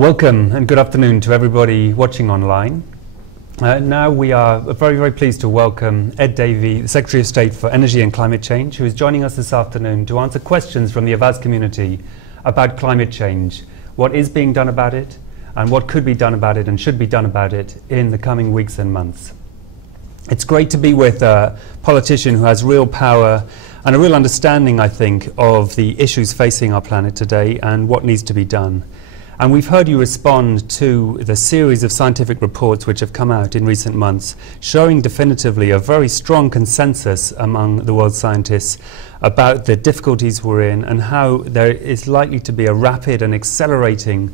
Welcome and good afternoon to everybody watching online. Now we are very, very pleased to welcome Ed Davey, the Secretary of State for Energy and Climate Change, who is joining us this afternoon to answer questions from the Avaaz community about climate change, what is being done about it, and what could be done about it and should be done about it in the coming weeks and months. It's great to be with a politician who has real power and a real understanding, I think, of the issues facing our planet today and what needs to be done. And we've heard you respond to the series of scientific reports which have come out in recent months, showing definitively a very strong consensus among the world's scientists about the difficulties we're in and how there is likely to be a rapid and accelerating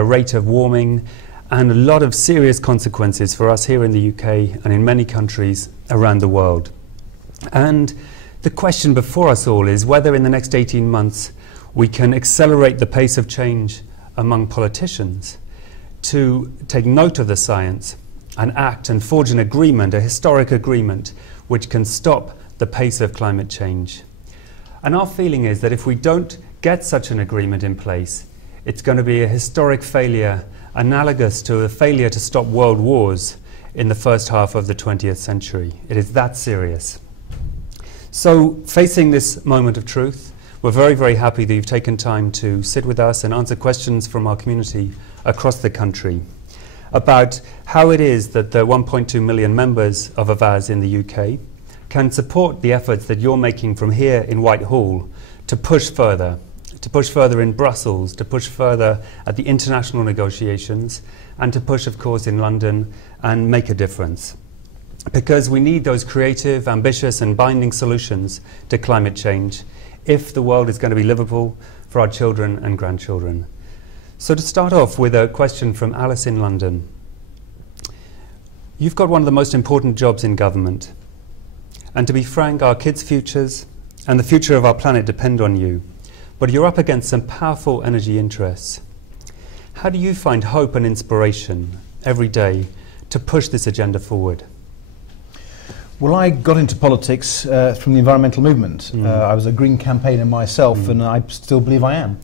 rate of warming and a lot of serious consequences for us here in the UK and in many countries around the world. And the question before us all is whether in the next 18 months we can accelerate the pace of change among politicians to take note of the science and act and forge an agreement, a historic agreement, which can stop the pace of climate change. And our feeling is that if we don't get such an agreement in place, it's going to be a historic failure, analogous to a failure to stop world wars in the first half of the 20th century. It is that serious. So, facing this moment of truth, we're very, very happy that you've taken time to sit with us and answer questions from our community across the country about how it is that the 1.2 million members of Avaaz in the UK can support the efforts that you're making from here in Whitehall to push further in Brussels, to push further at the international negotiations, and to push, of course, in London and make a difference. Because we need those creative, ambitious and binding solutions to climate change if the world is going to be livable for our children and grandchildren. So to start off with a question from Alice in London. You've got one of the most important jobs in government. And to be frank, our kids' futures and the future of our planet depend on you. But you're up against some powerful energy interests. How do you find hope and inspiration every day to push this agenda forward? Well, I got into politics from the environmental movement. I was a green campaigner myself, and I still believe I am.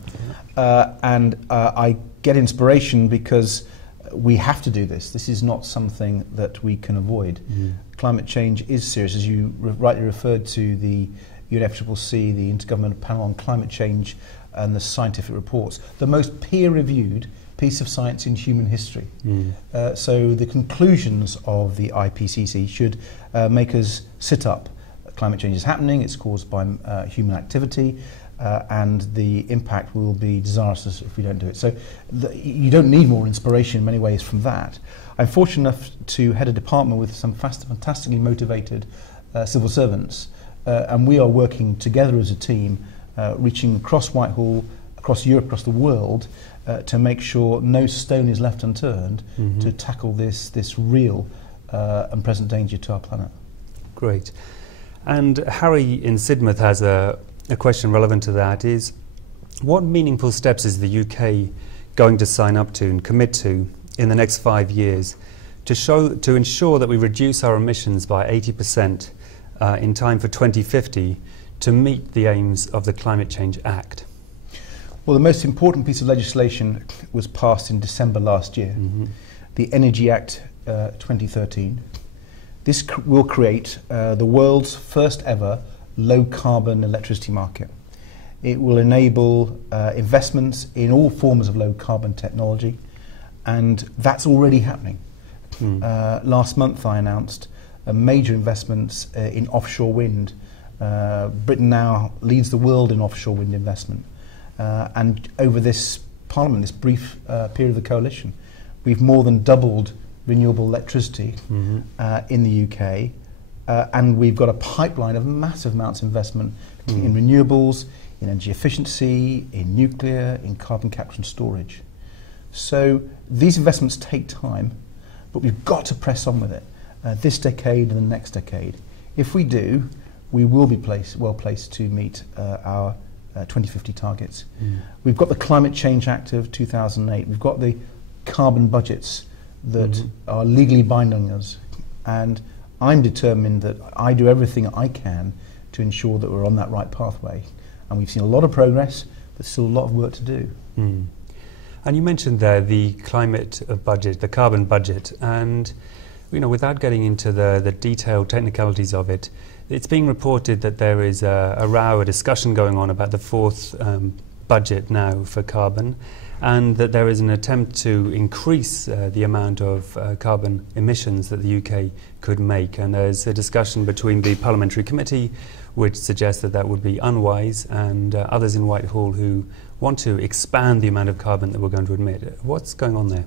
I get inspiration because we have to do this. This is not something that we can avoid. Climate change is serious. As you rightly referred to, the UNFCCC, the Intergovernmental Panel on Climate Change, and the scientific reports, the most peer-reviewed piece of science in human history. So the conclusions of the IPCC should make us sit up. Climate change is happening, it's caused by human activity, and the impact will be disastrous if we don't do it. So you don't need more inspiration in many ways from that. I'm fortunate enough to head a department with some fantastically motivated civil servants, and we are working together as a team, reaching across Whitehall, across Europe, across the world, to make sure no stone is left unturned to tackle this real and present danger to our planet. Great. And Harry in Sidmouth has a question relevant to that, is what meaningful steps is the UK going to sign up to and commit to in the next 5 years to ensure that we reduce our emissions by 80% in time for 2050 to meet the aims of the Climate Change Act? Well, the most important piece of legislation was passed in December last year, the Energy Act 2013. This will create the world's first ever low-carbon electricity market. It will enable investments in all forms of low-carbon technology, and that's already happening. Last month I announced major investments in offshore wind. Britain now leads the world in offshore wind investment. And over this Parliament, this brief period of the coalition, we've more than doubled renewable electricity in the UK, and we've got a pipeline of massive amounts of investment in renewables, in energy efficiency, in nuclear, in carbon capture and storage. So these investments take time, but we've got to press on with it this decade and the next decade. If we do, we will be well placed to meet our 2050 targets. We've got the Climate Change Act of 2008. We've got the carbon budgets that are legally binding us. And I'm determined that I do everything I can to ensure that we're on that right pathway. And we've seen a lot of progress, but still a lot of work to do. And you mentioned there the climate budget, the carbon budget, and without getting into the detailed technicalities of it, it's being reported that there is a row, a discussion going on about the fourth budget now for carbon, and that there is an attempt to increase the amount of carbon emissions that the UK could make. And there's a discussion between the parliamentary committee, which suggests that would be unwise, and others in Whitehall who want to expand the amount of carbon that we're going to emit. What's going on there?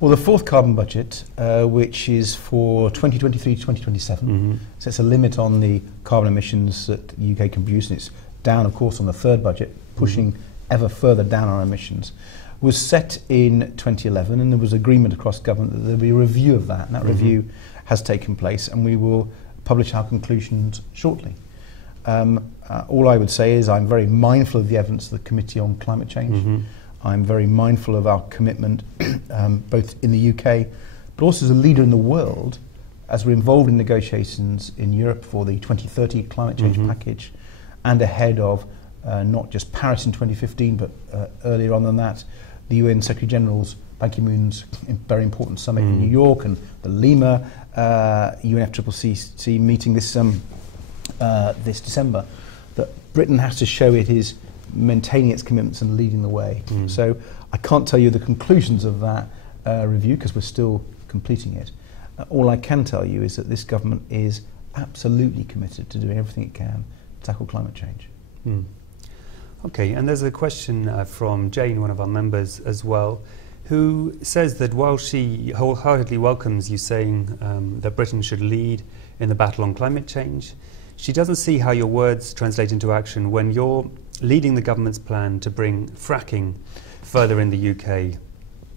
Well, the fourth carbon budget, which is for 2023 to 2027, sets a limit on the carbon emissions that the UK can produce, and it's down, of course, on the third budget, pushing ever further down our emissions, was set in 2011, and there was agreement across government that there would be a review of that, and that review has taken place, and we will publish our conclusions shortly. All I would say is I'm very mindful of the evidence of the Committee on Climate Change. I'm very mindful of our commitment, both in the UK, but also as a leader in the world, as we're involved in negotiations in Europe for the 2030 climate change package, and ahead of not just Paris in 2015, but earlier on than that, the UN Secretary General's Ban Ki-moon's very important summit in New York, and the Lima UNFCCC meeting this December, that Britain has to show it is maintaining its commitments and leading the way. So I can't tell you the conclusions of that review because we're still completing it. All I can tell you is that this government is absolutely committed to doing everything it can to tackle climate change. Okay, and there's a question from Jane, one of our members as well, who says that while she wholeheartedly welcomes you saying that Britain should lead in the battle on climate change, she doesn't see how your words translate into action when you're leading the government's plan to bring fracking further in the UK.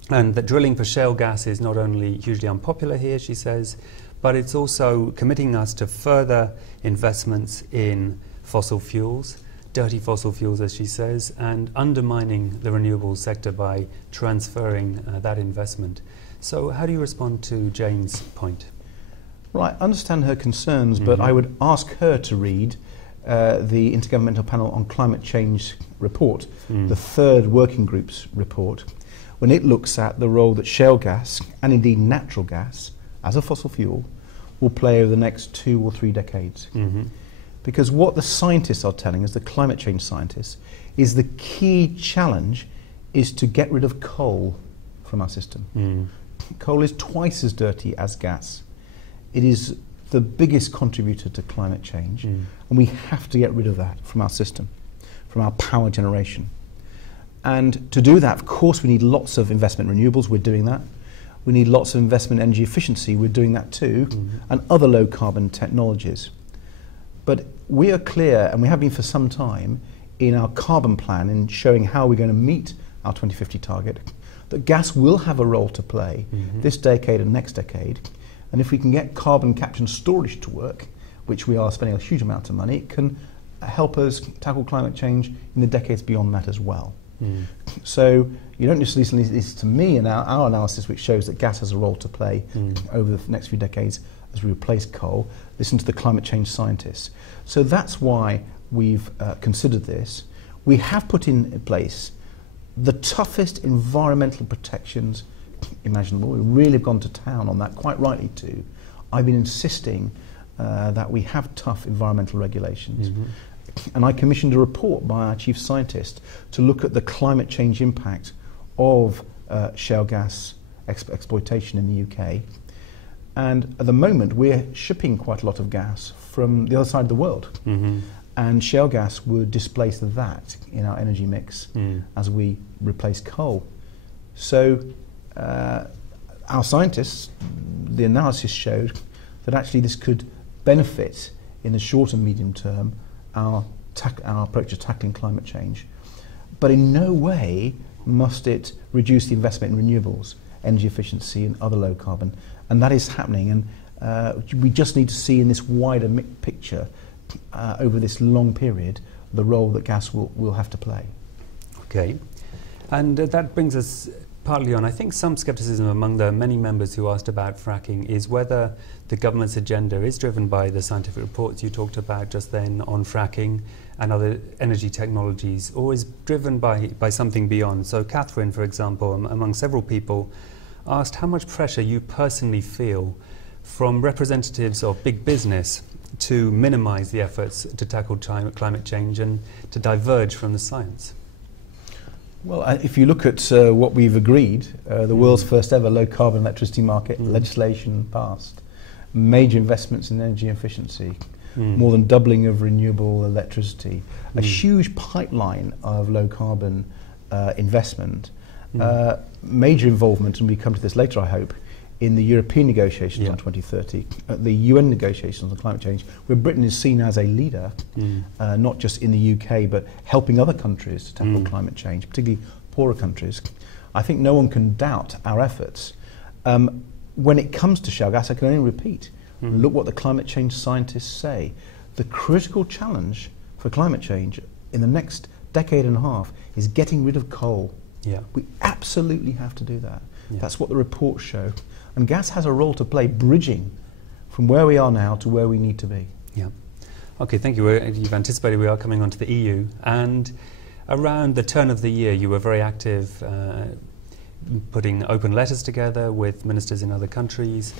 And that drilling for shale gas is not only hugely unpopular here, she says, but it's also committing us to further investments in fossil fuels, dirty fossil fuels, as she says, and undermining the renewables sector by transferring that investment. So how do you respond to Jane's point? Well, I understand her concerns, but I would ask her to read the Intergovernmental Panel on Climate Change report, the third working group's report, when it looks at the role that shale gas, and indeed natural gas, as a fossil fuel, will play over the next 2 or 3 decades. Because what the scientists are telling us, the climate change scientists, is the key challenge is to get rid of coal from our system. Coal is twice as dirty as gas. It is the biggest contributor to climate change, and we have to get rid of that from our system, from our power generation. And to do that, of course, we need lots of investment in renewables. We're doing that. We need lots of investment in energy efficiency. We're doing that too, and other low carbon technologies. But we are clear, and we have been for some time, in our carbon plan in showing how we're going to meet our 2050 target, that gas will have a role to play this decade and next decade. And if we can get carbon capture and storage to work, which we are spending a huge amount of money, it can help us tackle climate change in the decades beyond that as well. So you don't just listen to me and our analysis, which shows that gas has a role to play over the next few decades as we replace coal. Listen to the climate change scientists. So that's why we've considered this. We have put in place the toughest environmental protections imaginable. We really have gone to town on that, quite rightly too. I've been insisting that we have tough environmental regulations. And I commissioned a report by our chief scientist to look at the climate change impact of shale gas exploitation in the UK. And at the moment, we're shipping quite a lot of gas from the other side of the world. And shale gas would displace that in our energy mix as we replace coal. So our scientists, the analysis showed that actually this could benefit in the short and medium term our approach to tackling climate change. But in no way must it reduce the investment in renewables, energy efficiency and other low carbon. And that is happening. And we just need to see in this wider picture over this long period the role that gas will have to play. Okay. And that brings us partly on, I think, some scepticism among the many members who asked about fracking is whether the government's agenda is driven by the scientific reports you talked about just then on fracking and other energy technologies, or is driven by something beyond. So Catherine, for example, among several people, asked how much pressure you personally feel from representatives of big business to minimize the efforts to tackle climate change and to diverge from the science. Well, if you look at what we've agreed, the world's first ever low carbon electricity market legislation passed, major investments in energy efficiency, more than doubling of renewable electricity, a huge pipeline of low carbon investment, major involvement, and we come to this later, I hope, in the European negotiations on 2030, the UN negotiations on climate change, where Britain is seen as a leader, not just in the UK, but helping other countries to tackle climate change, particularly poorer countries. I think no one can doubt our efforts. When it comes to shale gas, I can only repeat, look what the climate change scientists say. The critical challenge for climate change in the next decade and a half is getting rid of coal. We absolutely have to do that. That's what the reports show. And gas has a role to play bridging from where we are now to where we need to be. Okay, thank you. You've anticipated we are coming on to the EU. And around the turn of the year, you were very active putting open letters together with ministers in other countries,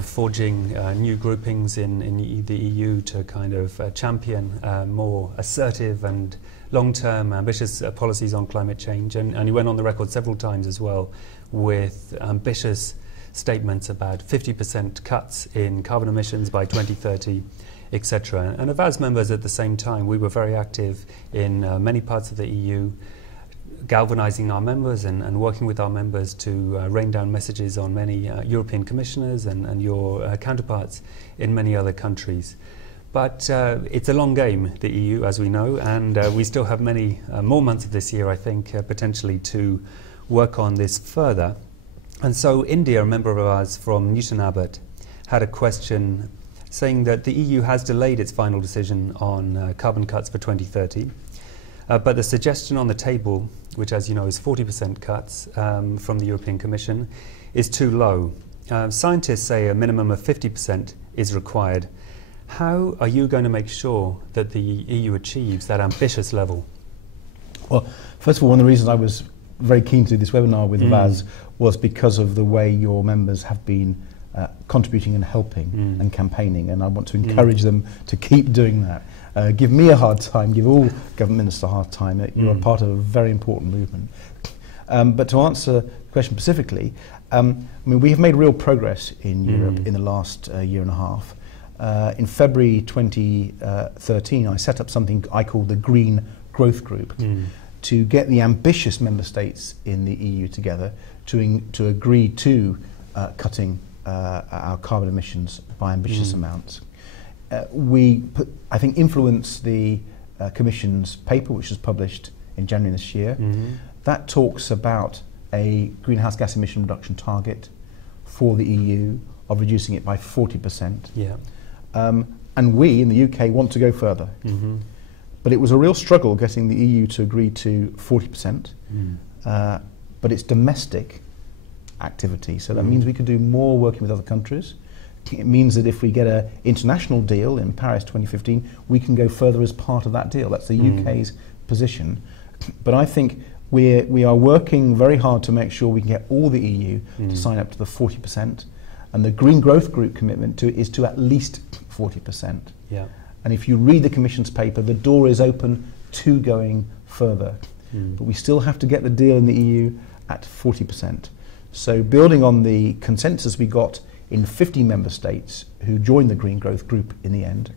forging new groupings in the EU to kind of champion more assertive and long-term ambitious policies on climate change. And you went on the record several times as well with ambitious statements about 50% cuts in carbon emissions by 2030, etc. And Avaaz members at the same time, we were very active in many parts of the EU, galvanizing our members and working with our members to rain down messages on many European commissioners and your counterparts in many other countries. But it's a long game, the EU, as we know, and we still have many more months of this year, I think, potentially to work on this further. And so India, a member of ours from Newton Abbot, had a question saying that the EU has delayed its final decision on carbon cuts for 2030, but the suggestion on the table, which as you know is 40% cuts from the European Commission, is too low. Scientists say a minimum of 50% is required. How are you going to make sure that the EU achieves that ambitious level? Well, first of all, one of the reasons I was very keen to do this webinar with Avaaz was because of the way your members have been contributing and helping and campaigning, and I want to encourage them to keep doing that. Give me a hard time, give all government ministers a hard time. You're a part of a very important movement. But to answer the question specifically, I mean, we have made real progress in Europe in the last year and a half. In February 2013, I set up something I call the Green Growth Group to get the ambitious member states in the EU together to agree to cutting our carbon emissions by ambitious amounts. We, I think, influenced the Commission's paper, which was published in January this year. That talks about a greenhouse gas emission reduction target for the EU of reducing it by 40%. And we in the UK want to go further. But it was a real struggle getting the EU to agree to 40%. But it's domestic activity, so that means we could do more working with other countries. It means that if we get an international deal in Paris 2015, we can go further as part of that deal. That's the UK's position. But I think we are working very hard to make sure we can get all the EU to sign up to the 40%. And the Green Growth Group commitment is to at least 40%. And if you read the Commission's paper, the door is open to going further. But we still have to get the deal in the EU at 40%. So building on the consensus we got in 50 member states who joined the Green Growth Group in the end,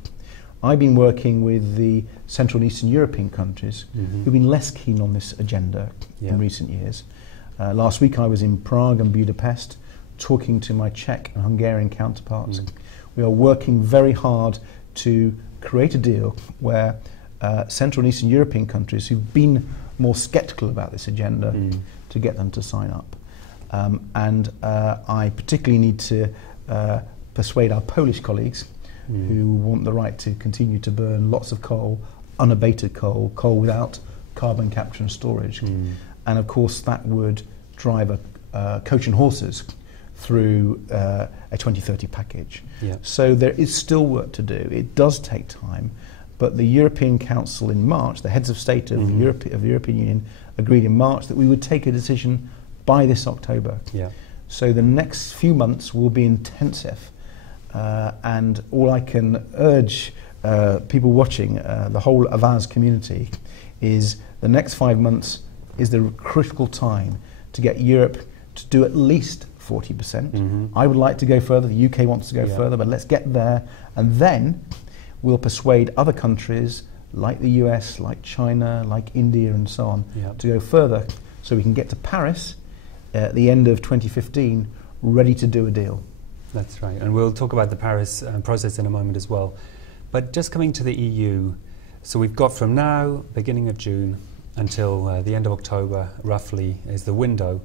I've been working with the Central and Eastern European countries who've been less keen on this agenda in recent years. Last week I was in Prague and Budapest talking to my Czech and Hungarian counterparts. We are working very hard to create a deal where Central and Eastern European countries who've been more sceptical about this agenda to get them to sign up. And I particularly need to persuade our Polish colleagues who want the right to continue to burn lots of coal, unabated coal, coal without carbon capture and storage. And of course that would drive a coach and horses through a 2030 package. Yeah. So there is still work to do. It does take time, but the European Council in March, the heads of state of, of the European Union agreed in March that we would take a decision by this October. Yeah. So the next few months will be intensive, and all I can urge people watching, the whole Avaaz community, is the next 5 months is the critical time to get Europe to do at least 40%. I would like to go further, the UK wants to go further, but let's get there, and then we'll persuade other countries like the US, like China, like India and so on to go further, so we can get to Paris at the end of 2015 ready to do a deal. That's right, and we'll talk about the Paris process in a moment as well. But just coming to the EU, so we've got from now, beginning of June, until the end of October, roughly, is the window.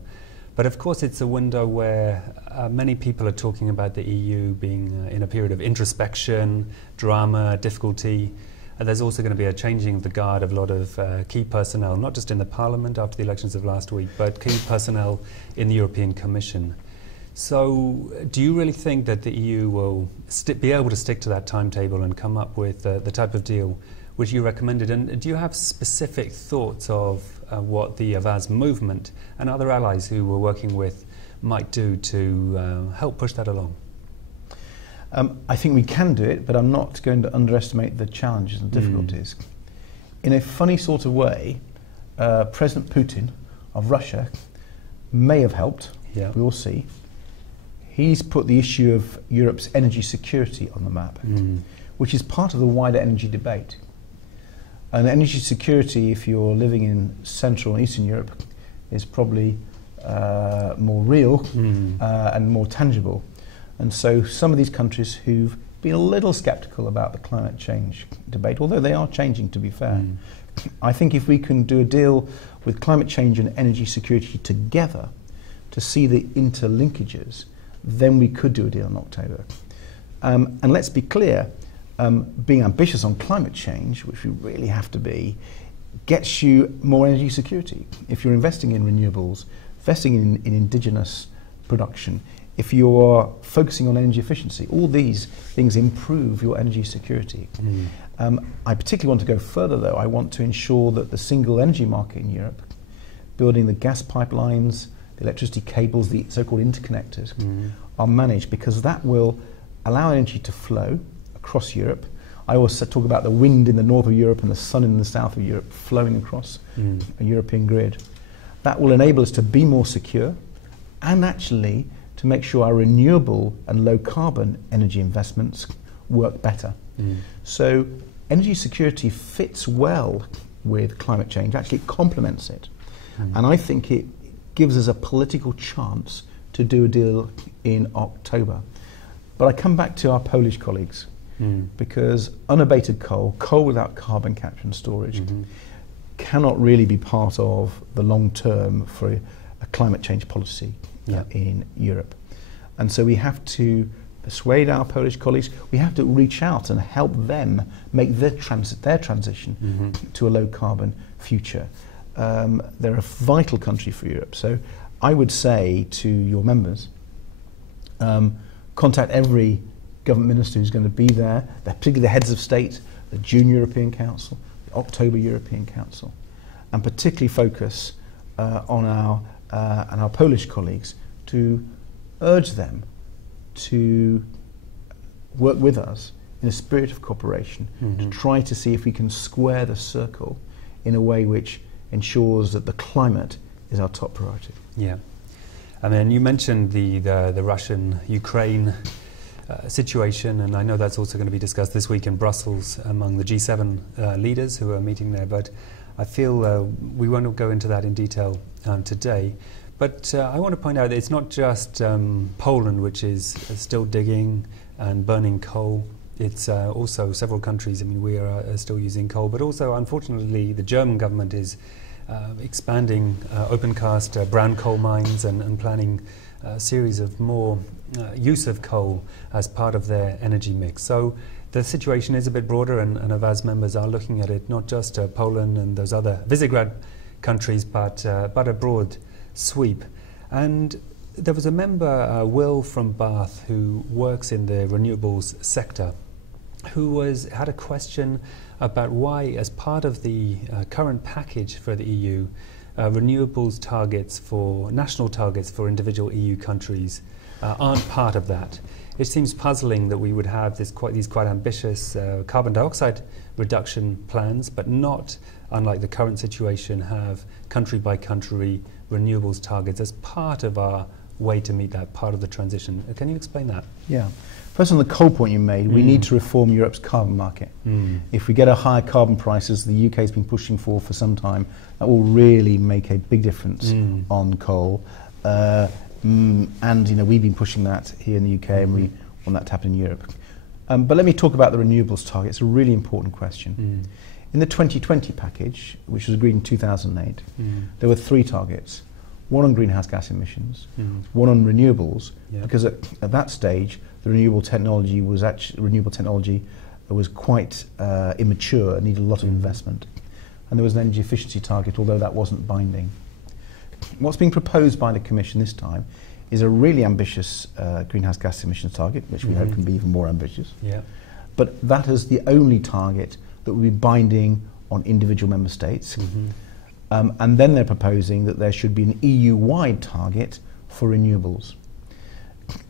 But of course it's a window where many people are talking about the EU being in a period of introspection, drama, difficulty. There's also going to be a changing of the guard of a lot of key personnel, not just in the Parliament after the elections of last week, but key personnel in the European Commission. So do you really think that the EU will be able to stick to that timetable and come up with the type of deal which you recommended? And do you have specific thoughts of what the Avaaz movement and other allies who we're working with might do to help push that along? I think we can do it, but I'm not going to underestimate the challenges and difficulties. In a funny sort of way, President Putin of Russia may have helped, we will see. He's put the issue of Europe's energy security on the map, which is part of the wider energy debate. And energy security, if you're living in Central and Eastern Europe, is probably more real and more tangible. And so some of these countries who've been a little sceptical about the climate change debate, although they are changing, to be fair, I think if we can do a deal with climate change and energy security together to see the interlinkages, then we could do a deal in October. And let's be clear, being ambitious on climate change, which we really have to be, gets you more energy security. If you're investing in renewables, investing in indigenous production, if you're focusing on energy efficiency, all these things improve your energy security. I particularly want to go further, though. I want to ensure that the single energy market in Europe, building the gas pipelines, the electricity cables, the so-called interconnectors, are managed, because that will allow energy to flow across Europe. I always talk about the wind in the north of Europe and the sun in the south of Europe flowing across a European grid. That will enable us to be more secure and actually to make sure our renewable and low carbon energy investments work better. So energy security fits well with climate change, actually it complements it. And I think it gives us a political chance to do a deal in October. But I come back to our Polish colleagues, because unabated coal without carbon capture and storage, cannot really be part of the long term for a climate change policy in Europe. And so we have to persuade our Polish colleagues, we have to reach out and help them make their transition to a low carbon future. They're a vital country for Europe. So I would say to your members, contact every government minister who's going to be there, particularly the heads of state, the June European Council, the October European Council, and particularly focus on our Polish colleagues to urge them to work with us in a spirit of cooperation, to try to see if we can square the circle in a way which ensures that the climate is our top priority. Yeah. I mean, you mentioned the Russian-Ukraine situation, and I know that's also going to be discussed this week in Brussels among the G7 leaders who are meeting there, but I feel we won't go into that in detail today. But I want to point out that it's not just Poland which is still digging and burning coal. It's also several countries. I mean, we are still using coal, but also, unfortunately, the German government is expanding open-cast brown coal mines and planning a series of more use of coal as part of their energy mix. So the situation is a bit broader, and Avaaz members are looking at it, not just Poland and those other Visegrad countries, but a broad sweep. And there was a member, Will from Bath, who works in the renewables sector, who had a question about why, as part of the current package for the EU, renewables targets for national targets for individual EU countries aren't part of that. It seems puzzling that we would have these quite ambitious carbon dioxide reduction plans, but not, unlike the current situation, have country by country renewables targets as part of our way to meet that part of the transition. Can you explain that? Yeah. First, on the coal point you made, we need to reform Europe's carbon market. If we get a higher carbon price, as the UK has been pushing for some time, that will really make a big difference on coal. And we've been pushing that here in the UK, and we want that to happen in Europe. But let me talk about the renewables target. It's a really important question. In the 2020 package, which was agreed in 2008, there were 3 targets. One on greenhouse gas emissions, one on renewables, because at that stage the renewable technology was quite immature and needed a lot of investment. And there was an energy efficiency target, although that wasn't binding. What's being proposed by the Commission this time is a really ambitious greenhouse gas emissions target, which we hope can be even more ambitious. But that is the only target that will be binding on individual member states. And then they're proposing that there should be an EU-wide target for renewables.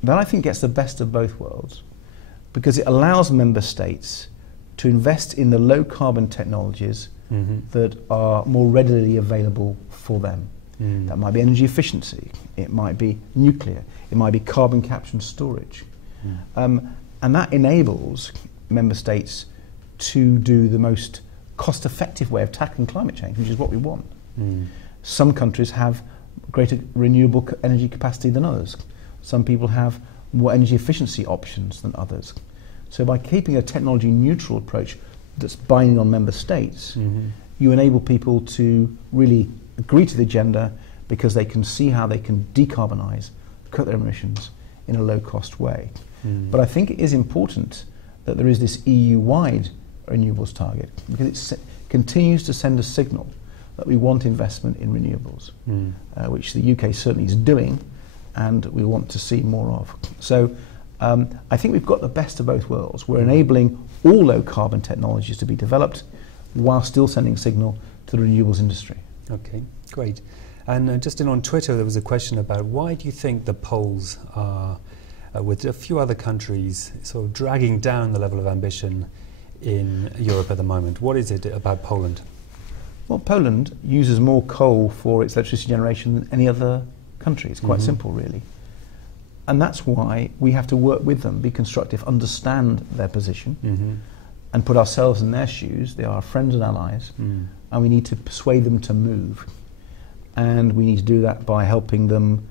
That, I think, gets the best of both worlds, because it allows member states to invest in the low-carbon technologies that are more readily available for them. That might be energy efficiency, it might be nuclear, it might be carbon capture and storage. And that enables member states to do the most cost-effective way of tackling climate change, which is what we want. Some countries have greater renewable energy capacity than others. Some people have more energy efficiency options than others. So by keeping a technology neutral approach that's binding on member states, you enable people to really agree to the agenda, because they can see how they can decarbonise, cut their emissions in a low-cost way. But I think it is important that there is this EU-wide renewables target, because it continues to send a signal that we want investment in renewables, which the UK certainly is doing, and we want to see more of. So I think we've got the best of both worlds. We're enabling all low-carbon technologies to be developed while still sending a signal to the renewables industry. Okay, great. And just on Twitter, there was a question about why do you think the Poles are, with a few other countries, sort of dragging down the level of ambition in Europe at the moment? What is it about Poland? Well, Poland uses more coal for its electricity generation than any other country. It's quite simple, really. And that's why we have to work with them, be constructive, understand their position, and put ourselves in their shoes. They are our friends and allies, and we need to persuade them to move. And we need to do that by helping them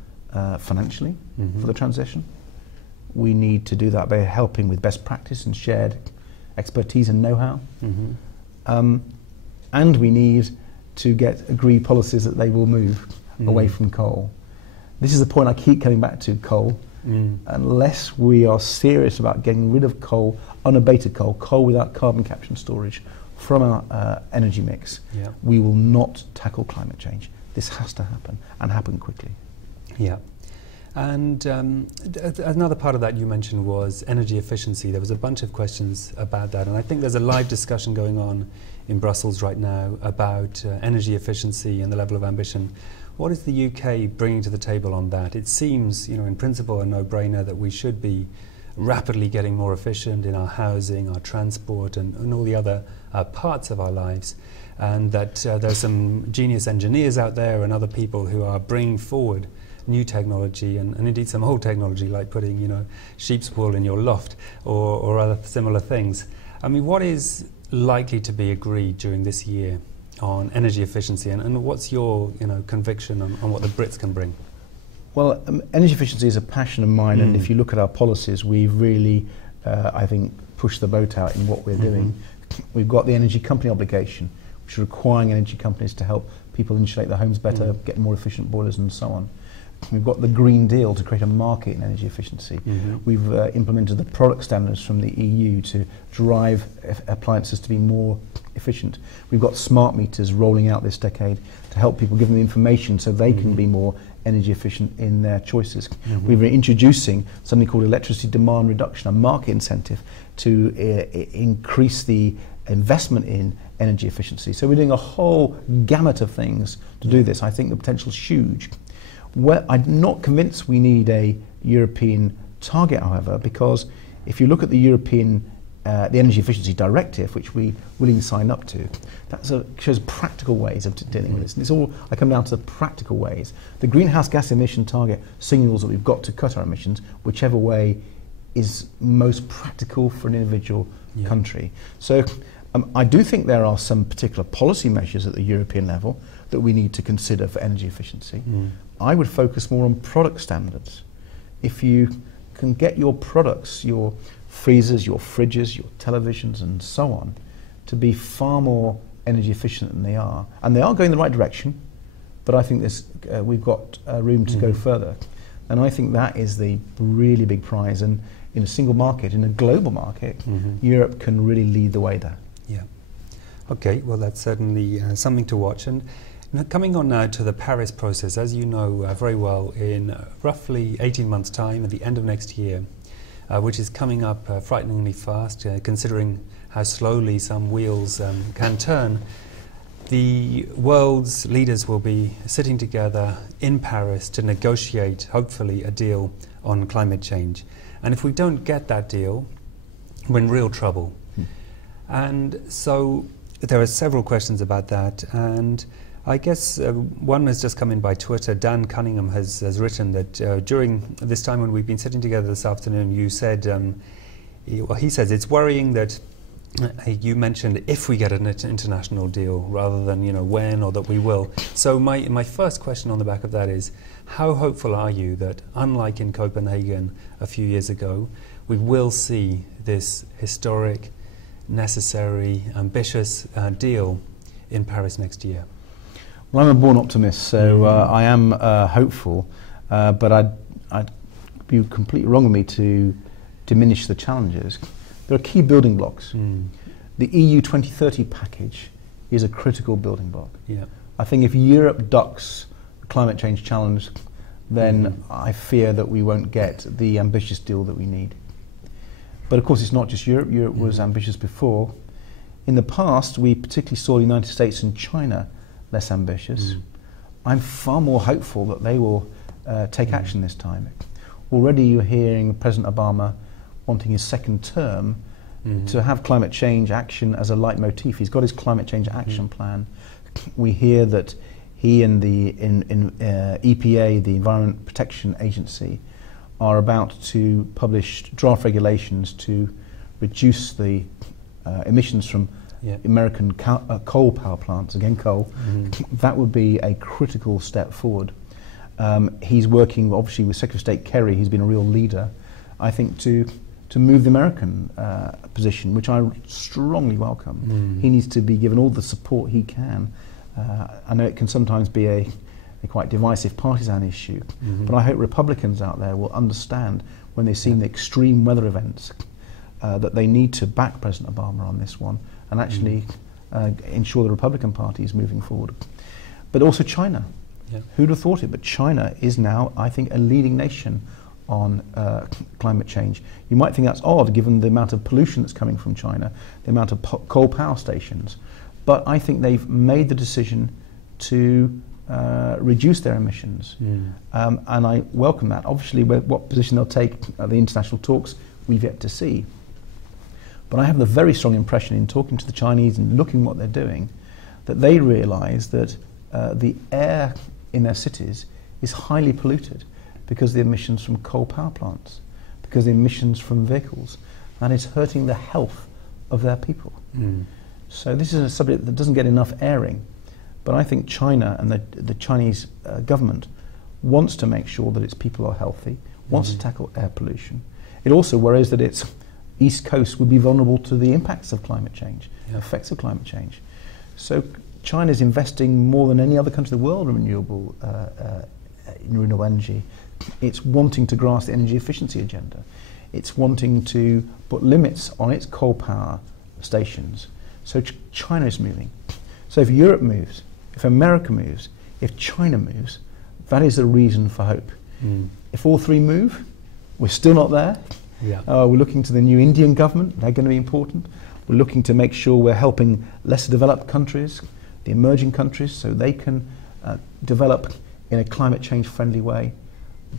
financially for the transition. We need to do that by helping with best practice and shared expertise and know-how. And we need to get agreed policies that they will move away from coal. This is the point I keep coming back to, coal. Unless we are serious about getting rid of coal, unabated coal, coal without carbon capture and storage from our energy mix, we will not tackle climate change. This has to happen, and happen quickly. Yeah. And another part of that you mentioned was energy efficiency. There was a bunch of questions about that, and I think there's a live discussion going on in Brussels right now about energy efficiency and the level of ambition. What is the UK bringing to the table on that? It seems, in principle, a no-brainer that we should be rapidly getting more efficient in our housing, our transport, and all the other parts of our lives, and that there's some genius engineers out there and other people who are bringing forward new technology and indeed some old technology, like putting sheep's wool in your loft or other similar things. I mean, what is likely to be agreed during this year on energy efficiency, and what's your conviction on what the Brits can bring? Well, energy efficiency is a passion of mine, and if you look at our policies, we've really, I think, pushed the boat out in what we're doing. We've got the energy company obligation, which is requiring energy companies to help people insulate their homes better, get more efficient boilers and so on. We've got the Green Deal to create a market in energy efficiency. We've implemented the product standards from the EU to drive appliances to be more efficient. We've got smart meters rolling out this decade to help people, give them the information so they can be more energy efficient in their choices. We were introducing something called electricity demand reduction, a market incentive to increase the investment in energy efficiency. So we're doing a whole gamut of things to do this. I think the potential is huge. I'm not convinced we need a European target, however, because if you look at the European the Energy Efficiency Directive, which we willingly signed up to, that shows practical ways of dealing with this. And it's all, I come down to the practical ways. The greenhouse gas emission target signals that we've got to cut our emissions, whichever way is most practical for an individual country. So I do think there are some particular policy measures at the European level that we need to consider for energy efficiency. I would focus more on product standards. If you can get your products, your freezers, your fridges, your televisions and so on to be far more energy efficient than they are, and they are going in the right direction, but I think we've got room to go further, and I think that is the really big prize. And in a single market, in a global market, Europe can really lead the way there. Yeah. Okay, well that's certainly something to watch. And now coming on now to the Paris process, as you know very well, in roughly 18 months' time, at the end of next year, which is coming up frighteningly fast, considering how slowly some wheels can turn, the world's leaders will be sitting together in Paris to negotiate, hopefully, a deal on climate change. And if we don't get that deal, we're in real trouble. And so there are several questions about that, and I guess one has just come in by Twitter. Dan Cunningham has written that during this time when we've been sitting together this afternoon, you said, he says it's worrying that you mentioned if we get an international deal rather than when or that we will. So my first question on the back of that is, how hopeful are you that, unlike in Copenhagen a few years ago, we will see this historic, necessary, ambitious deal in Paris next year? Well, I'm a born optimist, so I am hopeful, but I'd be completely wrong of me to diminish the challenges. There are key building blocks. The EU 2030 package is a critical building block. I think if Europe ducks the climate change challenge, then I fear that we won't get the ambitious deal that we need. But of course it's not just Europe. Europe was ambitious before. In the past, we particularly saw the United States and China less ambitious. I'm far more hopeful that they will take action this time. Already you're hearing President Obama wanting his second term to have climate change action as a leitmotif. He's got his climate change action plan. We hear that he and the EPA, the Environment Protection Agency, are about to publish draft regulations to reduce the emissions from American coal power plants, again coal. That would be a critical step forward. He's working obviously with Secretary of State Kerry, who's been a real leader, I think, to move the American position, which I strongly welcome. He needs to be given all the support he can. I know it can sometimes be a quite divisive partisan issue, but I hope Republicans out there will understand when they see the extreme weather events that they need to back President Obama on this one and actually ensure the Republican Party is moving forward. But also China. Who'd have thought it? But China is now, I think, a leading nation on climate change. You might think that's odd given the amount of pollution that's coming from China, the amount of coal power stations, but I think they've made the decision to reduce their emissions, and I welcome that. Obviously, what position they'll take at the international talks, we've yet to see. But I have the very strong impression in talking to the Chinese and looking what they're doing, that they realise that the air in their cities is highly polluted because of the emissions from coal power plants, because of the emissions from vehicles, and it's hurting the health of their people. So this is a subject that doesn't get enough airing, but I think China and the Chinese government wants to make sure that its people are healthy, wants to tackle air pollution. It also worries that its East Coast would be vulnerable to the impacts of climate change, effects of climate change. So China is investing more than any other country in the world in renewable energy. It's wanting to grasp the energy efficiency agenda. It's wanting to put limits on its coal power stations. So China is moving. So if Europe moves, if America moves, if China moves, that is a reason for hope. If all three move, we're still not there. Yeah. We're looking to the new Indian government. They're going to be important. We're looking to make sure we're helping lesser developed countries, the emerging countries, so they can develop in a climate change friendly way.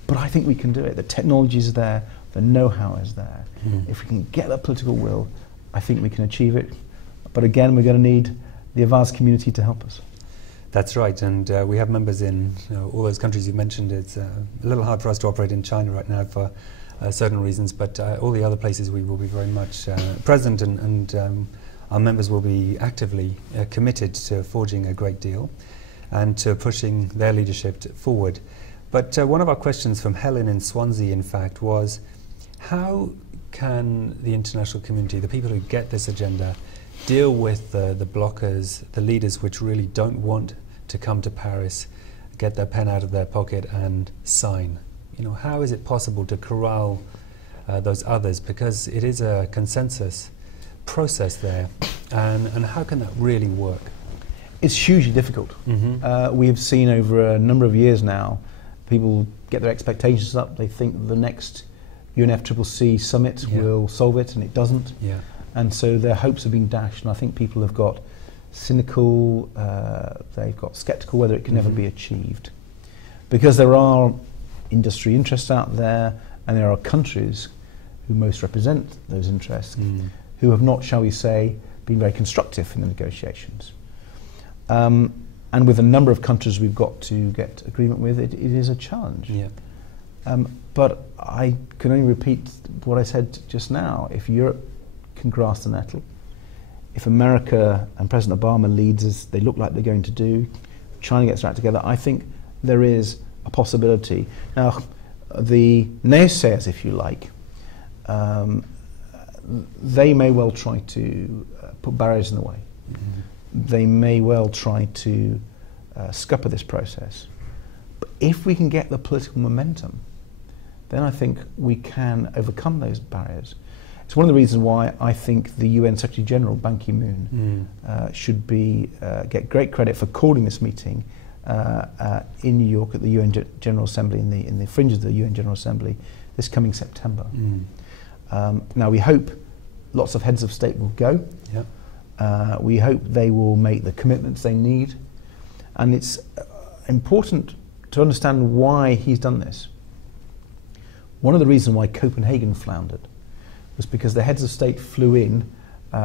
But I think we can do it. The technology is there. The know-how is there. If we can get the political will, I think we can achieve it. But again, we're going to need the Avaaz community to help us. That's right, and we have members in all those countries you mentioned. It's a little hard for us to operate in China right now for certain reasons, but all the other places we will be very much present, and our members will be actively committed to forging a great deal and to pushing their leadership forward. But one of our questions from Helen in Swansea, in fact, was how can the international community, the people who get this agenda, deal with the blockers, the leaders which really don't want to come to Paris, get their pen out of their pocket and sign? How is it possible to corral those others? Because it is a consensus process there, and how can that really work? It's hugely difficult. We have seen over a number of years now, people get their expectations up. They think the next UNFCCC summit will solve it, and it doesn't. Yeah. And so their hopes have been dashed, and I think people have got cynical, they've got sceptical whether it can ever be achieved. Because there are industry interests out there, and there are countries who most represent those interests who have not, shall we say, been very constructive in the negotiations. And with a number of countries we've got to get agreement with, it is a challenge. Yeah. But I can only repeat what I said just now. If Europe can grasp the nettle, if America and President Obama leads as they look like they're going to do, China gets their act together, I think there is a possibility. Now, the naysayers, if you like, they may well try to put barriers in the way. They may well try to scupper this process. But if we can get the political momentum, then I think we can overcome those barriers. It's one of the reasons why I think the UN Secretary General, Ban Ki-moon, should get great credit for calling this meeting in New York at the UN General Assembly, in the fringes of the UN General Assembly, this coming September. Now we hope lots of heads of state will go. Yep. We hope they will make the commitments they need. And it's important to understand why he's done this. One of the reasons why Copenhagen floundered was because the heads of state flew in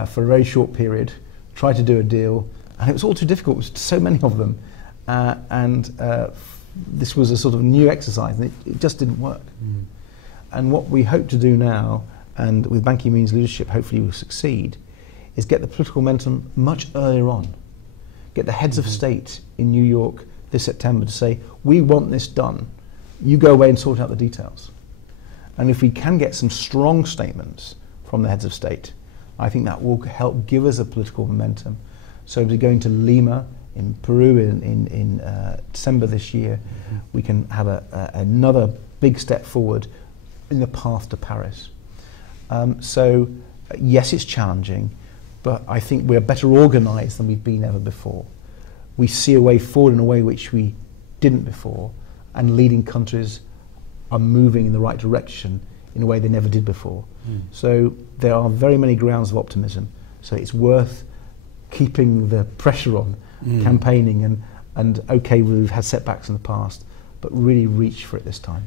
for a very short period, tried to do a deal, and it was all too difficult. It was so many of them. This was a sort of new exercise, and it just didn't work. And what we hope to do now, and with Ban Ki-moon's leadership hopefully will succeed, is get the political momentum much earlier on. Get the heads of state in New York this September to say, we want this done. You go away and sort out the details. And if we can get some strong statements from the heads of state, I think that will help give us a political momentum. So to go into Lima, in Peru in December this year, we can have another big step forward in the path to Paris. So yes, it's challenging, but I think we're better organised than we've been ever before. We see a way forward in a way which we didn't before, and leading countries are moving in the right direction in a way they never did before. So there are very many grounds of optimism. So it's worth keeping the pressure on, campaigning, and okay, we've had setbacks in the past, but really reach for it this time.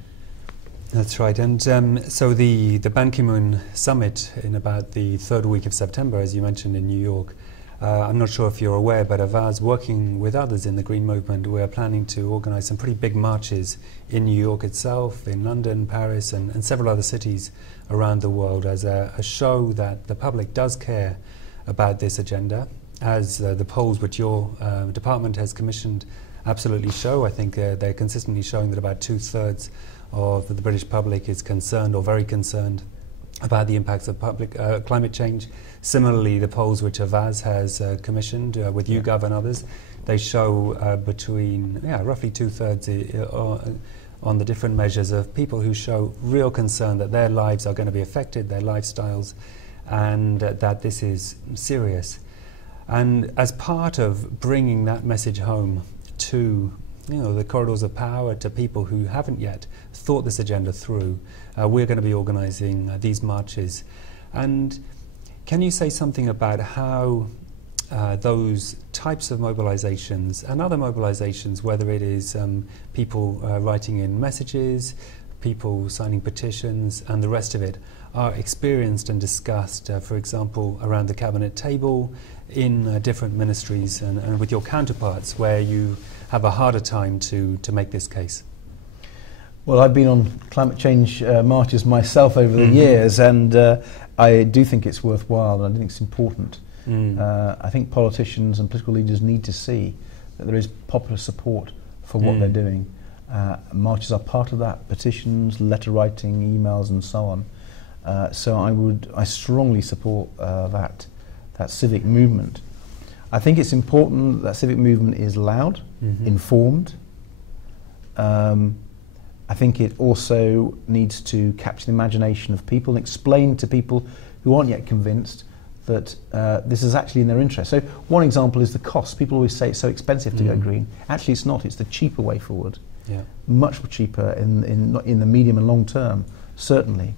That's right, and so the Ban Ki-moon summit in about the third week of September, as you mentioned, in New York. I'm not sure if you're aware, but Avaaz, working with others in the Green Movement, we're planning to organise some pretty big marches in New York itself, in London, Paris, and several other cities around the world as a show that the public does care about this agenda, as the polls which your department has commissioned absolutely show. I think they're consistently showing that about 2/3 of the British public is concerned or very concerned about the impacts of climate change. Similarly, the polls which Avaaz has commissioned with YouGov and others, they show between roughly 2/3 on the different measures of people who show real concern that their lives are going to be affected, their lifestyles, and that this is serious. And as part of bringing that message home to the corridors of power to people who haven't yet thought this agenda through, we're going to be organising these marches. And can you say something about how those types of mobilisations and other mobilisations, whether it is people writing in messages, people signing petitions and the rest of it, are experienced and discussed, for example, around the cabinet table, in different ministries and with your counterparts, where you have a harder time to make this case? Well, I've been on climate change marches myself over the years, and I do think it's worthwhile, and I think it's important. I think politicians and political leaders need to see that there is popular support for what they're doing. Marches are part of that, petitions, letter writing, emails and so on. So I strongly support that civic movement. I think it's important that civic movement is loud, informed. I think it also needs to capture the imagination of people and explain to people who aren't yet convinced that this is actually in their interest. So one example is the cost. People always say it's so expensive to go green. Actually it's not, it's the cheaper way forward. Yeah. Much cheaper in the medium and long term, certainly.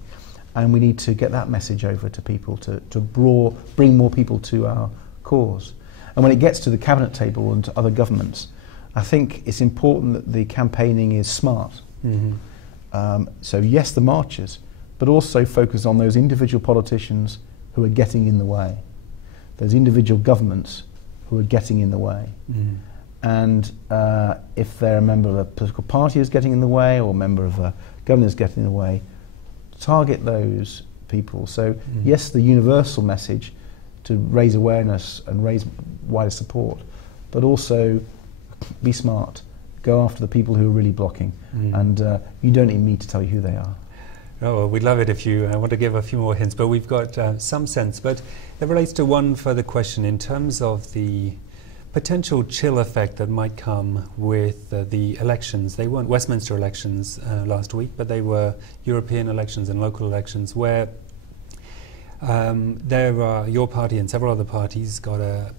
And we need to get that message over to people to bring more people to our cause. And when it gets to the cabinet table and to other governments, I think it's important that the campaigning is smart. So yes, the marches, but also focus on those individual politicians who are getting in the way, those individual governments who are getting in the way. And if they're a member of a political party who's getting in the way, or a member of a government who's getting in the way, target those people. So yes, the universal message to raise awareness and raise wider support, but also be smart, go after the people who are really blocking, and you don't need me to tell you who they are. Oh, well, we'd love it if you want to give a few more hints, but we've got some sense. But it relates to one further question in terms of the potential chill effect that might come with the elections. They weren't Westminster elections last week, but they were European elections and local elections, where your party and several other parties got a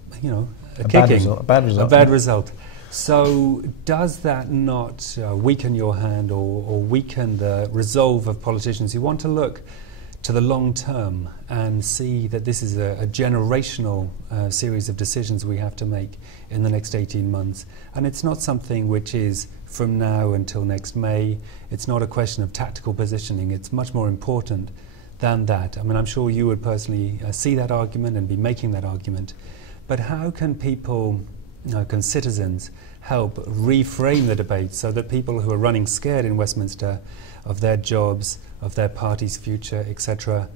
bad result. So does that not weaken your hand or weaken the resolve of politicians who want to look to the long term and see that this is a generational series of decisions we have to make in the next 18 months? And it's not something which is from now until next May. It's not a question of tactical positioning. It's much more important than that. I mean, I'm sure you would personally see that argument and be making that argument. But how can people, can citizens help reframe the debate so that people who are running scared in Westminster of their jobs, of their party's future, etc.,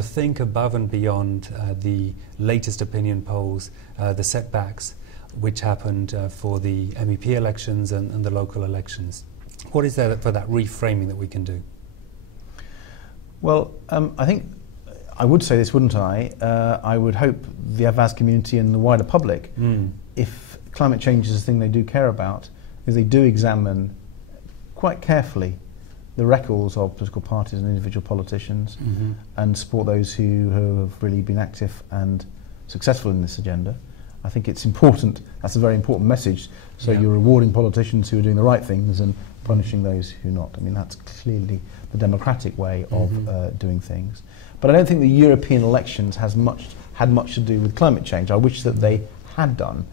think above and beyond the latest opinion polls, the setbacks which happened for the MEP elections and the local elections? What is there for that reframing that we can do? Well, I think I would say this, wouldn't I? I would hope the Avaaz community and the wider public, if climate change is a thing they do care about, is they do examine quite carefully the records of political parties and individual politicians and support those who have really been active and successful in this agenda. I think it's important, that's a very important message, so you're rewarding politicians who are doing the right things and punishing those who are not. I mean, that's clearly the democratic way of doing things. But I don't think the European elections had much to do with climate change. I wish that they had done.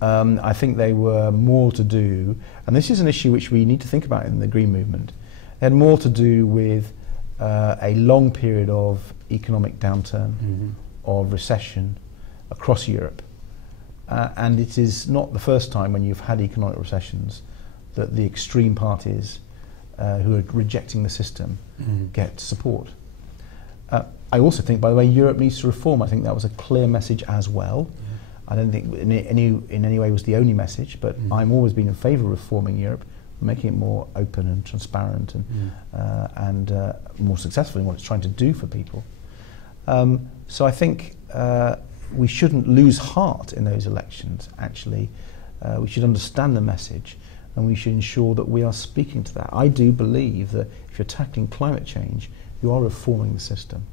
I think they were more to do, and this is an issue which we need to think about in the Green Movement, they had more to do with a long period of economic downturn, of recession across Europe. And it is not the first time when you've had economic recessions that the extreme parties who are rejecting the system get support. I also think, by the way, Europe needs to reform. I think that was a clear message as well. I don't think in any way was the only message, but I'm always been in favour of reforming Europe, making it more open and transparent and more successful in what it's trying to do for people. So I think we shouldn't lose heart in those elections, actually. We should understand the message, and we should ensure that we are speaking to that. I do believe that if you're tackling climate change, you are reforming the system.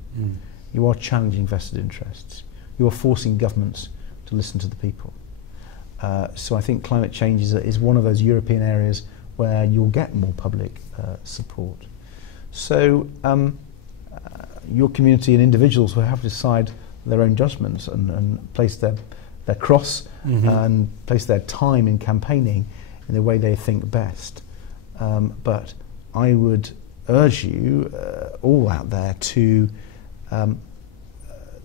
You are challenging vested interests. You are forcing governments to listen to the people. So I think climate change is one of those European areas where you'll get more public support. So your community and individuals will have to decide their own judgments and place their cross and place their time in campaigning in the way they think best. But I would urge you all out there to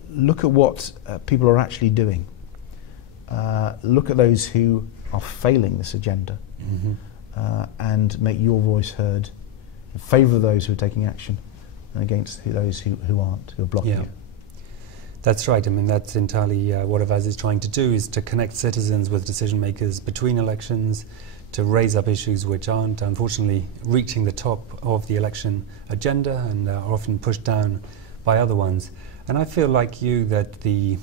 look at what people are actually doing. Look at those who are failing this agenda and make your voice heard in favour of those who are taking action and against those who aren't, who are blocking it. That's right. I mean, that's entirely what Avaaz is trying to do, is to connect citizens with decision makers between elections, to raise up issues which aren't, unfortunately, reaching the top of the election agenda and are often pushed down by other ones. And I feel like you that the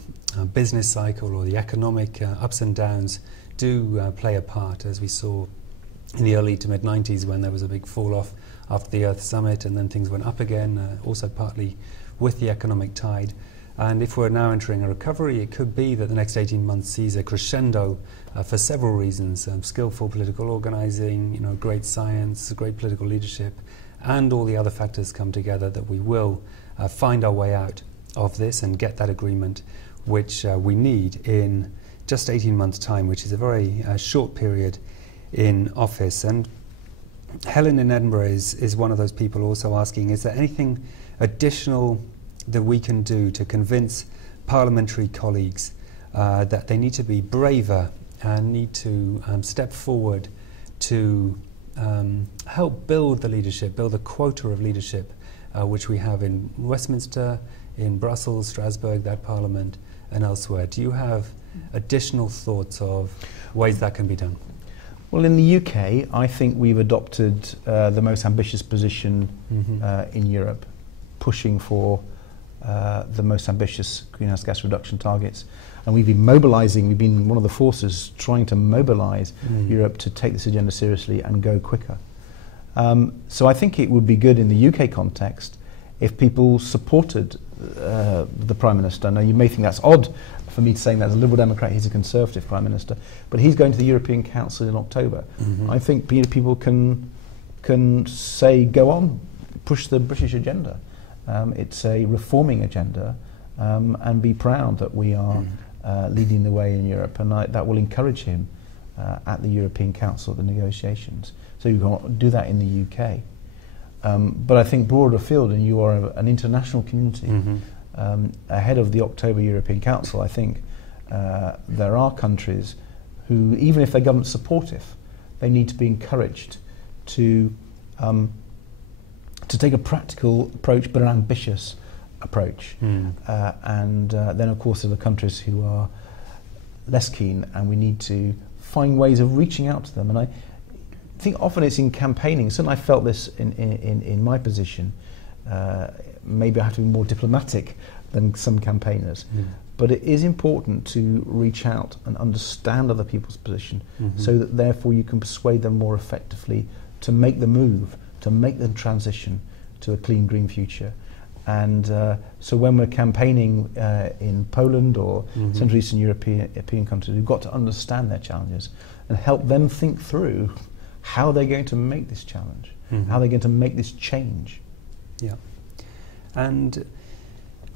business cycle or the economic ups and downs do play a part, as we saw in the early to mid-90s when there was a big fall-off after the Earth Summit, and then things went up again, also partly with the economic tide. And if we're now entering a recovery, it could be that the next 18 months sees a crescendo for several reasons: skillful political organising, great science, great political leadership, and all the other factors come together that we will find our way out of this and get that agreement which we need in just 18 months' time, which is a very short period in office. And Helen in Edinburgh is one of those people also asking, is there anything additional that we can do to convince parliamentary colleagues that they need to be braver and need to step forward to help build the leadership, build a quota of leadership which we have in Westminster, in Brussels, Strasbourg, that parliament, and elsewhere. Do you have additional thoughts of ways that can be done? Well, in the UK, I think we've adopted the most ambitious position in Europe, pushing for the most ambitious greenhouse gas reduction targets. And we've been mobilising, we've been one of the forces trying to mobilise Europe to take this agenda seriously and go quicker. So I think it would be good in the UK context if people supported the Prime Minister. Now, you may think that's odd for me saying that as a Liberal Democrat, he's a Conservative Prime Minister, but he's going to the European Council in October. I think people can say, go on, push the British agenda. It's a reforming agenda, and be proud that we are leading the way in Europe, and that will encourage him at the European Council, the negotiations. So you can do that in the UK. But I think broader field, and you are an international community, ahead of the October European Council, I think there are countries who, even if their government's supportive, they need to be encouraged to take a practical approach, but an ambitious approach. And then, of course, there are the countries who are less keen, and we need to find ways of reaching out to them. And I think often it's in campaigning. Certainly I felt this in my position. Maybe I have to be more diplomatic than some campaigners. But it is important to reach out and understand other people's position, so that therefore you can persuade them more effectively to make the move, to make the transition to a clean, green future. And so when we're campaigning in Poland or Central Eastern European countries, we've got to understand their challenges and help them think through how they're going to make this challenge, how they're going to make this change. Yeah. And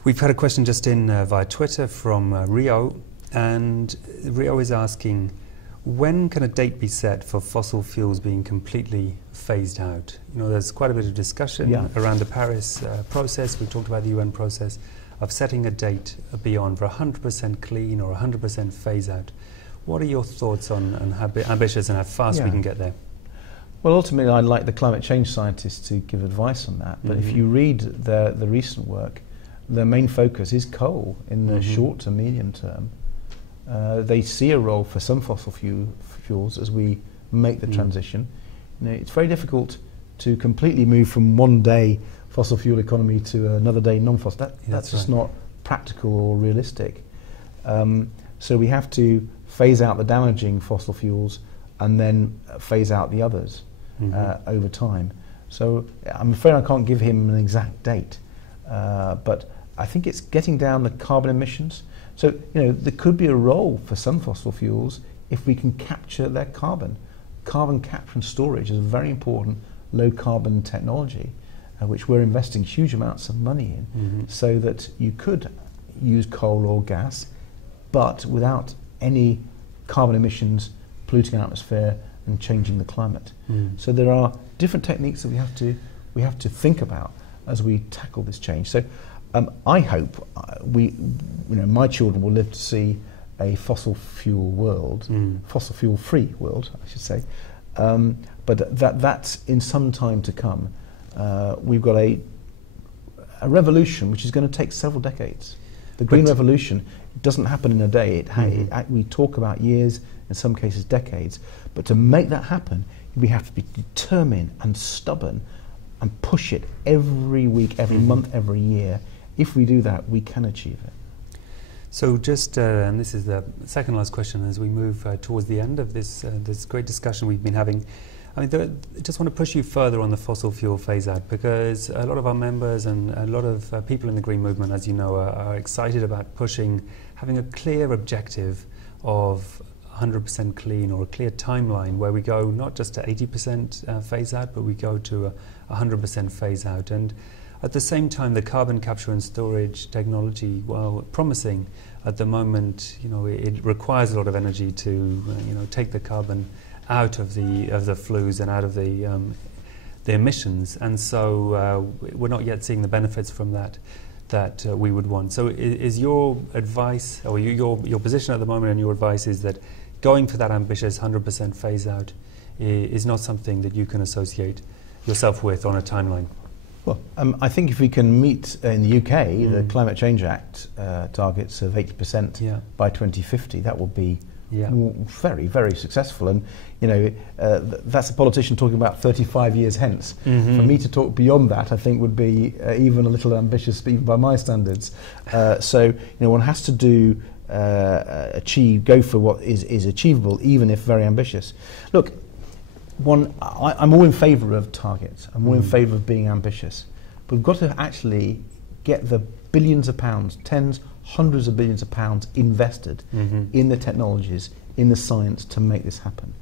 we've had a question just in via Twitter from Rio, and Rio is asking, when can a date be set for fossil fuels being completely phased out? There's quite a bit of discussion around the Paris process. We talked about the UN process of setting a date beyond for 100% clean or 100% phase out. What are your thoughts on how ambitious and how fast we can get there? Well, ultimately, I'd like the climate change scientists to give advice on that. But if you read the recent work, their main focus is coal in the short to medium term. They see a role for some fossil fuels as we make the transition. It's very difficult to completely move from one day fossil fuel economy to another day non-fossil. That's just not practical or realistic. So we have to phase out the damaging fossil fuels and then phase out the others over time. So I'm afraid I can't give him an exact date, but I think it's getting down the carbon emissions. So there could be a role for some fossil fuels if we can capture their carbon. Carbon capture and storage is a very important low carbon technology, which we're investing huge amounts of money in, so that you could use coal or gas, but without any carbon emissions polluting our atmosphere and changing the climate. So there are different techniques that we have to think about as we tackle this change. So I hope my children will live to see a fossil fuel world, fossil fuel free world, I should say. But that's in some time to come. We've got a revolution which is going to take several decades. The green revolution doesn't happen in a day. We talk about years, in some cases decades. But to make that happen, we have to be determined and stubborn and push it every week, every month, every year. If we do that, we can achieve it. So just, and this is the second last question as we move towards the end of this great discussion we've been having. I just want to push you further on the fossil fuel phase out, because a lot of our members and a lot of people in the green movement, as you know, are excited about having a clear objective of 100% clean, or a clear timeline where we go not just to 80% phase out, but we go to 100% phase out. And at the same time, the carbon capture and storage technology, while promising at the moment, it requires a lot of energy to take the carbon out of the flues and out of the emissions, and so we're not yet seeing the benefits from that we would want. So is your advice, or your position at the moment, and your advice is that going for that ambitious 100% phase out is not something that you can associate yourself with on a timeline? Well, I think if we can meet in the UK the Climate Change Act targets of 80% by 2050, that will be very, very successful. And that's a politician talking about 35 years hence. For me to talk beyond that, I think would be even a little ambitious, even by my standards. So one has to do go for what is achievable, even if very ambitious. Look, I'm all in favour of targets. I'm all in favour of being ambitious. But we've got to actually get the billions of pounds, tens, hundreds of billions of pounds invested in the technologies, in the science to make this happen.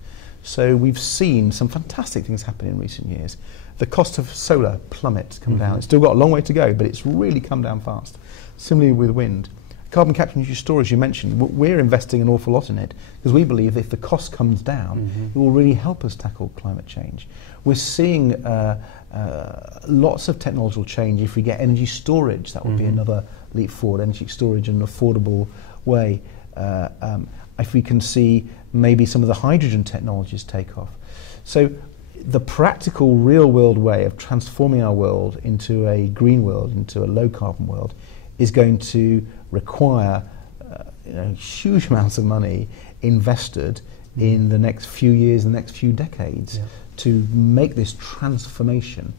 So we've seen some fantastic things happen in recent years. The cost of solar plummets, come down. It's still got a long way to go, but it's really come down fast. Similarly with wind. Carbon capture and storage, you mentioned, we're investing an awful lot in it because we believe if the cost comes down, it will really help us tackle climate change. We're seeing lots of technological change. If we get energy storage, that would be another leap forward, energy storage in an affordable way. If we can see maybe some of the hydrogen technologies take off. So the practical, real-world way of transforming our world into a green world, into a low-carbon world, is going to require huge amounts of money invested in the next few years, the next few decades, to make this transformation.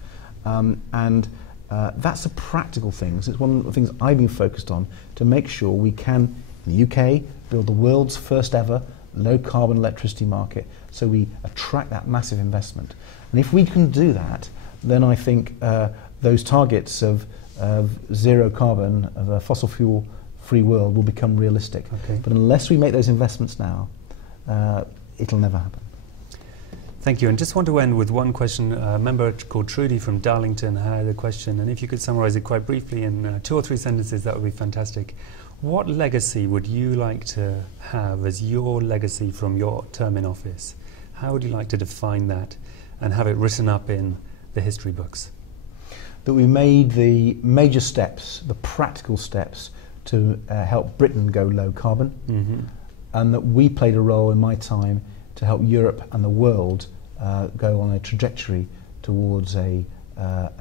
That's a practical thing. It's one of the things I've been focused on, to make sure we can, in the UK, build the world's first ever low-carbon electricity market, so we attract that massive investment. And if we can do that, then I think those targets of zero carbon, of a fossil fuel free world, will become realistic. But unless we make those investments now, it'll never happen. Thank you. And just want to end with one question. A member called Trudy from Darlington had a question, and if you could summarise it quite briefly in 2 or 3 sentences, that would be fantastic. What legacy would you like to have as your legacy from your term in office? How would you like to define that and have it written up in the history books? That we made the major steps, the practical steps, to help Britain go low carbon, and that we played a role in my time to help Europe and the world go on a trajectory towards a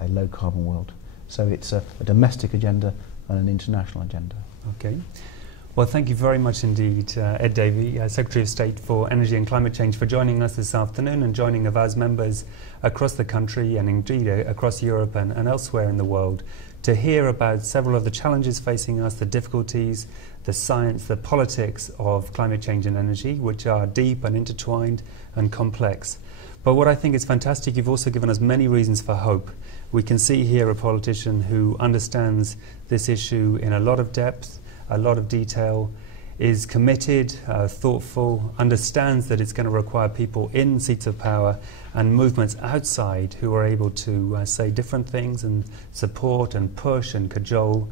low carbon world. So it's a domestic agenda and an international agenda. Okay. Well, thank you very much indeed, Ed Davey, Secretary of State for Energy and Climate Change, for joining us this afternoon and joining Avaaz members across the country and indeed across Europe and elsewhere in the world to hear about several of the challenges facing us, the difficulties, the science, the politics of climate change and energy, which are deep and intertwined and complex. But what I think is fantastic, you've also given us many reasons for hope. We can see here a politician who understands this issue in a lot of depth, a lot of detail, is committed, thoughtful, understands that it's going to require people in seats of power and movements outside who are able to say different things and support and push and cajole,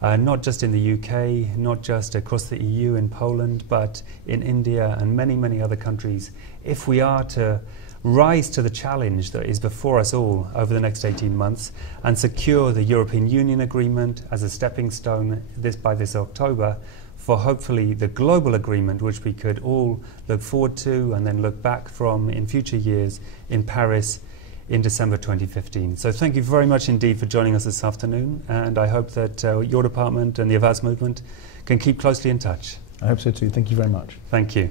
not just in the UK, not just across the EU in Poland, but in India and many, many other countries, if we are to rise to the challenge that is before us all over the next 18 months and secure the European Union agreement as a stepping stone by this October for hopefully the global agreement which we could all look forward to and then look back from in future years in Paris in December 2015. So thank you very much indeed for joining us this afternoon, and I hope that your department and the Avaaz movement can keep closely in touch. I hope so too. Thank you very much. Thank you.